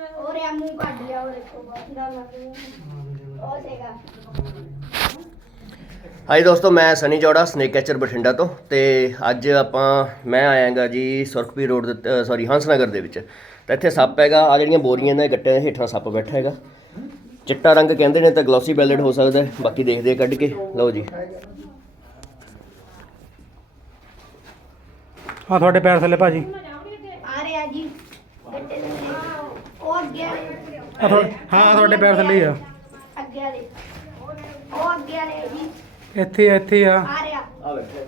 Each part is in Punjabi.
ਔਰ ਇਹ ਮੂੰਹ ਕੱਢ ਲਿਆ ਉਹ ਦੇਖੋ ਬੰਦਾ ਲੱਗ ਉਹ ਸੀਗਾ। ਹਾਈ ਦੋਸਤੋ ਮੈਂ ਸਨੀ ਜੋੜਾ ਸਨੇਕ ਕੈਚਰ ਬਠਿੰਡਾ ਤੋਂ ਤੇ ਅੱਜ ਆਪਾਂ ਮੈਂ ਆਇਆਗਾ ਜੀ ਸੁਰਖਪੁਰ ਰੋਡ ਦੇ ਸੌਰੀ ਹੰਸਨਗਰ ਦੇ ਵਿੱਚ। ਤਾਂ ਇੱਥੇ ਸੱਪ ਹੈਗਾ ਆ ਜਿਹੜੀਆਂ ਬੋਰੀਆਂ ਨੇ ਗੱਟੇ ਦੇ ਹੇਠਾਂ ਸੱਪ ਬੈਠਾ ਹੈਗਾ। ਚਿੱਟਾ ਰੰਗ ਕਹਿੰਦੇ ਨੇ ਤਾਂ ਗਲੋਸੀ ਬੈਲਡ ਹੋ ਸਕਦਾ ਹੈ ਬਾਕੀ ਦੇਖਦੇ ਆ ਕੱਢ ਕੇ। ਲਓ ਜੀ। ਆ ਤੁਹਾਡੇ ਪੈਰ ਥੱਲੇ ਭਾਜੀ। ਅੱਗੇ ਵਾਲੇ ਆ ਤੁਹਾ- ਹਾਂ ਆਹ ਤੁਹਾਡੇ ਪੈਰ ਥੱਲੇ ਹੀ ਆ ਅੱਗੇ ਵਾਲੇ ਉਹ ਅੱਗੇ ਵਾਲੇ ਜੀ ਇੱਥੇ ਆ, ਇੱਥੇ ਆ ਆ ਰਿਹਾ ਆ ਬੈਠੇ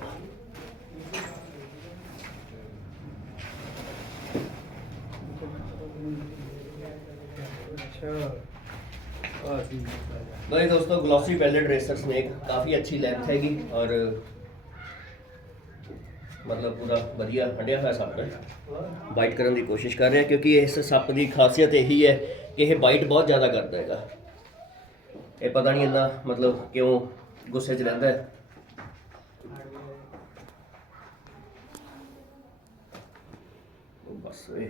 भाई दोस्तों ग्लॉसी बेल्डेड रेसर स्नेक काफ़ी अच्छी लेंथ हैगी और ਮਤਲਬ ਪੂਰਾ ਵਧੀਆ ਹੰਡਿਆ ਹੋਇਆ ਸੱਪ ਹੈ ਬਾਈਟ ਕਰਨ ਦੀ ਕੋਸ਼ਿਸ਼ ਕਰ ਰਿਹਾ ਕਿਉਂਕਿ ਇਸ ਸੱਪ ਦੀ ਖਾਸੀਅਤ ਇਹੀ ਹੈ ਕਿ ਇਹ ਬਾਈਟ ਬਹੁਤ ਜ਼ਿਆਦਾ ਕਰਦਾ ਹੈਗਾ। ਇਹ ਪਤਾ ਨਹੀਂ ਇੰਨਾ ਮਤਲਬ ਕਿਉਂ ਗੁੱਸੇ 'ਚ ਰਹਿੰਦਾ ਹੈ। ਉਹ ਬਸ ਇਹ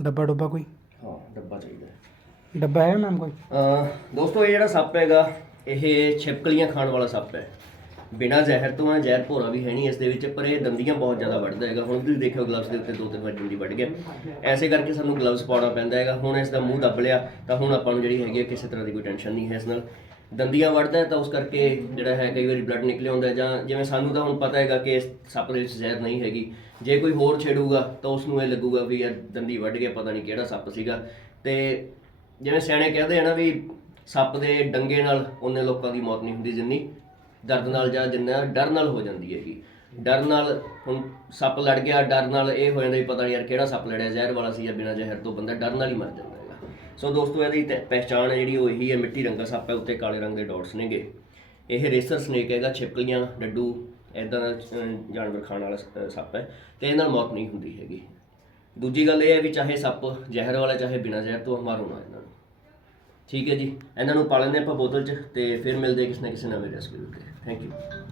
ਡੱਬਾ ਡੁੱਬਾ ਕੋਈ? ਹਾਂ ਡੱਬਾ ਚਾਹੀਦਾ। ਹੈ ਡੱਬਾ ਹੈ ਮੈਮ ਕੋਈ? ਅਹ ਦੋਸਤੋ ਇਹ ਜਿਹੜਾ ਸੱਪ ਹੈਗਾ ਇਹ ਛਿਪਕਲੀਆਂ ਖਾਣ ਵਾਲਾ ਸੱਪ ਹੈ। ਬਿਨਾਂ ਜ਼ਹਿਰ ਤੋਂ ਆ ਜ਼ਹਿਰ ਭੋਰਾ ਵੀ ਹੈ ਨਹੀਂ ਇਸ ਦੇ ਵਿੱਚ, ਪਰ ਇਹ ਦੰਦੀਆਂ ਬਹੁਤ ਜ਼ਿਆਦਾ ਵੱਢਦਾ ਹੈਗਾ। ਹੁਣ ਤੁਸੀਂ ਦੇਖਿਓ ਗਲਵਸ ਦੇ ਉੱਤੇ ਦੋ ਤਿੰਨ ਵਾਰ ਡੰਡੀ ਵੱਢ ਗਿਆ। ਐਸੇ ਕਰਕੇ ਸਾਨੂੰ ਗਲਵਸ ਪਾਉਣਾ ਪੈਂਦਾ ਹੈਗਾ। ਹੁਣ ਇਸ ਦਾ ਮੂੰਹ ਦੱਬ ਲਿਆ, ਤਾਂ ਹੁਣ ਆਪਾਂ ਨੂੰ ਜਿਹੜੀ ਹੈਗੀ ਹੈ ਕਿਸੇ ਤਰ੍ਹਾਂ ਦੀ ਕੋਈ ਟੈਨਸ਼ਨ ਨਹੀਂ ਹੈ ਇਸ ਨਾਲ। ਦੰਦੀਆਂ ਵੱਢਦਾ ਤਾਂ ਉਸ ਕਰਕੇ ਜਿਹੜਾ ਹੈ ਕਈ ਵਾਰੀ ਬਲੱਡ ਨਿਕਲਿਆ ਹੁੰਦਾ ਜਾਂ ਜਿਵੇਂ ਸਾਨੂੰ ਤਾਂ ਹੁਣ ਪਤਾ ਹੈਗਾ ਕਿ ਇਸ ਸੱਪ ਦੇ ਵਿੱਚ ਜ਼ਹਿਰ ਨਹੀਂ ਹੈਗੀ। ਜੇ ਕੋਈ ਹੋਰ ਛੇੜੂਗਾ ਤਾਂ ਉਸ ਨੂੰ ਇਹ ਲੱਗੂਗਾ ਵੀ ਯਾਰ ਦੰਦੀ ਵੱਢ ਗਿਆ, ਪਤਾ ਨਹੀਂ ਕਿਹੜਾ ਸੱਪ ਸੀਗਾ। ਤੇ ਜਿਵੇਂ ਸਿਆਣੇ ਕਹਿੰਦੇ ਆ ਨਾ ਵੀ ਸੱਪ ਦੇ ਡੰਗੇ ਨਾਲ ਉਹਨੇ ਲੋਕਾਂ ਦੀ ਮੌਤ ਨਹੀਂ ਹੁੰਦੀ ਜਿੰਨੀ। ਦਰਦ ਨਾਲ ਜਾਂ ਜਿੰਨਾ ਡਰ ਨਾਲ ਹੋ ਜਾਂਦੀ ਹੈਗੀ। ਡਰ ਨਾਲ ਹੁਣ ਸੱਪ ਲੜ ਗਿਆ, ਡਰ ਨਾਲ ਇਹ ਹੋ ਜਾਂਦਾ ਵੀ ਪਤਾ ਨਹੀਂ ਯਾਰ ਕਿਹੜਾ ਸੱਪ ਲੜਿਆ, ਜ਼ਹਿਰ ਵਾਲਾ ਸੀ ਜਾਂ ਬਿਨਾਂ ਜ਼ਹਿਰ ਤੋਂ ਬੰਦਾ ਡਰ ਨਾਲ ਹੀ ਮਰ ਜਾਂਦਾ ਹੈਗਾ। ਸੋ ਦੋਸਤੋ, ਇਹਦੀ ਤੇ- ਪਹਿਚਾਣ ਹੈ ਜਿਹੜੀ ਉਹ ਇਹੀ ਹੈ, ਮਿੱਟੀ ਰੰਗਾ ਸੱਪ ਹੈ, ਉੱਤੇ ਕਾਲੇ ਰੰਗ ਦੇ ਡਾਟਸ ਨੇਗੇ। ਇਹ ਰੇਸਰ ਸਨੇਕ ਹੈਗਾ, ਛਿਪਕਲੀਆਂ, ਡੱਡੂ ਇਦਾਂ ਦਾ ਜਾਨਵਰ ਖਾਣ ਵਾਲਾ ਸ- ਸੱਪ ਹੈ ਤੇ ਇਹ ਨਾਲ ਮੌਤ ਨਹੀਂ ਹੁੰਦੀ ਹੈਗੀ। ਦੂਜੀ ਗੱਲ ਇਹ ਹੈ ਵੀ ਚਾਹੇ ਸੱਪ ਜ਼ਹਿਰ ਵਾਲਾ, ਚਾਹੇ ਬਿਨਾਂ ਜ਼ਹਿਰ ਤੋਂ ਮਾਰੋ ਨਾ ਇਹਨਾਂ ਨੂੰ। ਠੀਕ ਹੈ ਜੀ, ਇਹਨਾਂ ਨੂੰ ਪਾ ਲੈਂਦੇ ਆਪਾਂ ਬੋਤਲ 'ਚ ਤੇ ਫਿਰ ਮਿਲਦੇ ਕਿਸੇ ਨਾ ਕਿਸੇ ਨਵੇਂ ਰੈਸਪੀ ਉੱਤੇ। Thank you.